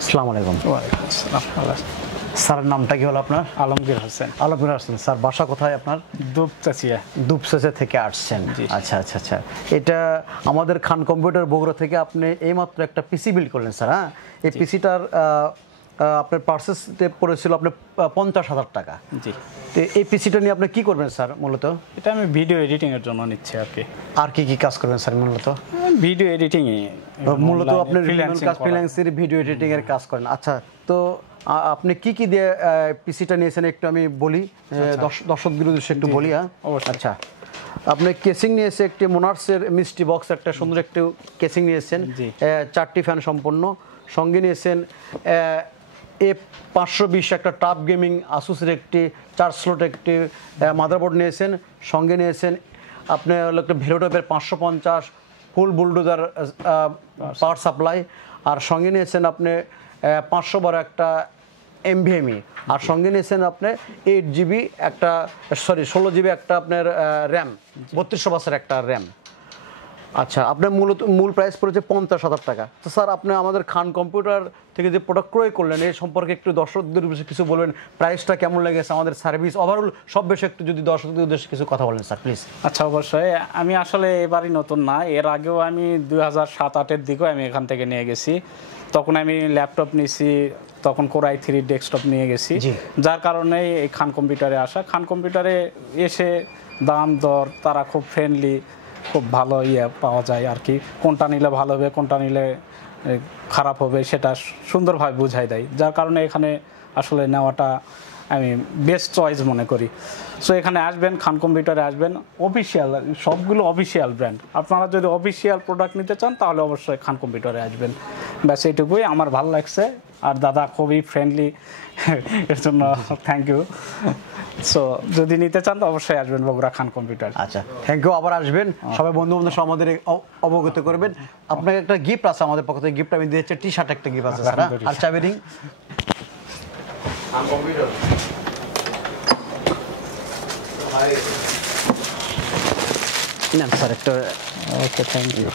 আসসালামু আলাইকুম। ওয়ালাইকুম আসসালাম। ভালো আছেন? স্যারের নামটা কি হলো আপনার? আলমগীর হোসেন। আলমগীর হোসেন। স্যার বাসা কোথায় আপনার? দুপচাচিয়া। দুপচাচা থেকে আসছেন। জি। আচ্ছা আচ্ছা আচ্ছা, এটা আমাদের খান কম্পিউটার বগুড়া থেকে আপনি এইমাত্র একটা পিসি বিল্ড করলেন স্যার। হ্যাঁ, এই পিসিটার আপনার পারচেসতে পড়েছিল আপনার 50,000 টাকা। জি। তো এই পিসিটা নিয়ে আপনি কি করবেন স্যার মূলত? এটা আমি ভিডিও এডিটিং এর জন্য নিচ্ছি আর কি। আর কি কি কাজ করবেন স্যার মূলত? ভিডিও এডিটিং মূলত আপনি ফ্রিল্যান্সের ভিডিও এডিটিং এর কাজ করেন। আচ্ছা, তো আপনি কি কি দিয়ে পিসিটা নিয়েছেন একটু আমি বলি, দর্শকদের উদ্দেশ্যে একটু বলি। হ্যাঁ, আচ্ছা, আপনি কেসিং নিয়েছে একটি মোনার্সের মিস্টি বক্স, একটা সুন্দর একটু কেসিং নিয়েছেন, 4টি ফ্যান সম্পন্ন। সঙ্গে নিয়েছেন A520 একটা টাপ গেমিং আসুসের একটি 4 স্লট একটি মাদারবোর্ড নিয়েছেন। সঙ্গে নিয়েছেন আপনি হলো একটা ভেলোটপের 550 ফুল বুলডোজার পাওয়ার সাপ্লাই। আর সঙ্গে নিয়েছেন আপনি 500 বার একটা এমভিএমই। আর সঙ্গে নিয়েছেন আপনি 8GB একটা 16GB একটা আপনার র্যাম, 3200 বাসের একটা র্যাম। আচ্ছা, আপনার মূল প্রাইস পড়েছে 50,000 টাকা। তো স্যার, আপনি আমাদের খান কম্পিউটার থেকে যে প্রোডাক্ট ক্রয় করলেন এই সম্পর্কে একটু দর্শকদের উদ্দেশ্যে কিছু বলবেন। প্রাইসটা কেমন লেগেছে, আমাদের সার্ভিস ওভারঅল সব বিষয়ে একটু যদি দর্শকদের উদ্দেশ্যে কিছু কথা বলেন স্যার প্লিজ। আচ্ছা, অবশ্যই। আমি আসলে এবারই নতুন না, এর আগেও আমি 2007-08 দিকেও আমি এখান থেকে নিয়ে গেছি। তখন আমি ল্যাপটপ নিয়েছি, তখন Core i3 ডেস্কটপ নিয়ে গেছি। যার কারণে এই খান কম্পিউটারে আসা। খান কম্পিউটারে এসে দাম দর তারা খুব ফ্রেন্ডলি, খুব ভালো পাওয়া যায় আর কি। কোনটা নিলে ভালো হবে, কোনটা নিলে খারাপ হবে সেটা সুন্দরভাবে বুঝাই দেয়। যার কারণে এখানে আসলে নেওয়াটা আমি বেস্ট চয়েস মনে করি। সো এখানে আসবেন, খান কম্পিউটারে আসবেন। অফিসিয়াল, সবগুলো অফিসিয়াল ব্র্যান্ড। আপনারা যদি অফিসিয়াল প্রোডাক্ট নিতে চান তাহলে অবশ্যই খান কম্পিউটারে আসবেন। ব্যাস এইটুকুই। আমার ভালো লাগছে, আর দাদা খুবই ফ্রেন্ডলি, এর জন্য থ্যাংক ইউ। সো যদি নিতে চান তো অবশ্যই আসবেন বগুড়া খান কম্পিউটার। আচ্ছা, থ্যাংক ইউ। আবার আসবেন, সবাই বন্ধু বান্ধব সহ আমাদের অবগত করবেন। আপনাকে একটা গিফট আছে আমাদের পক্ষ থেকে, গিফট আমি দিয়েছি, টি শার্ট একটা গিফট আছে স্যার, আর চাবি রিং। নেন স্যার একটা। ওকে, থ্যাংক ইউ।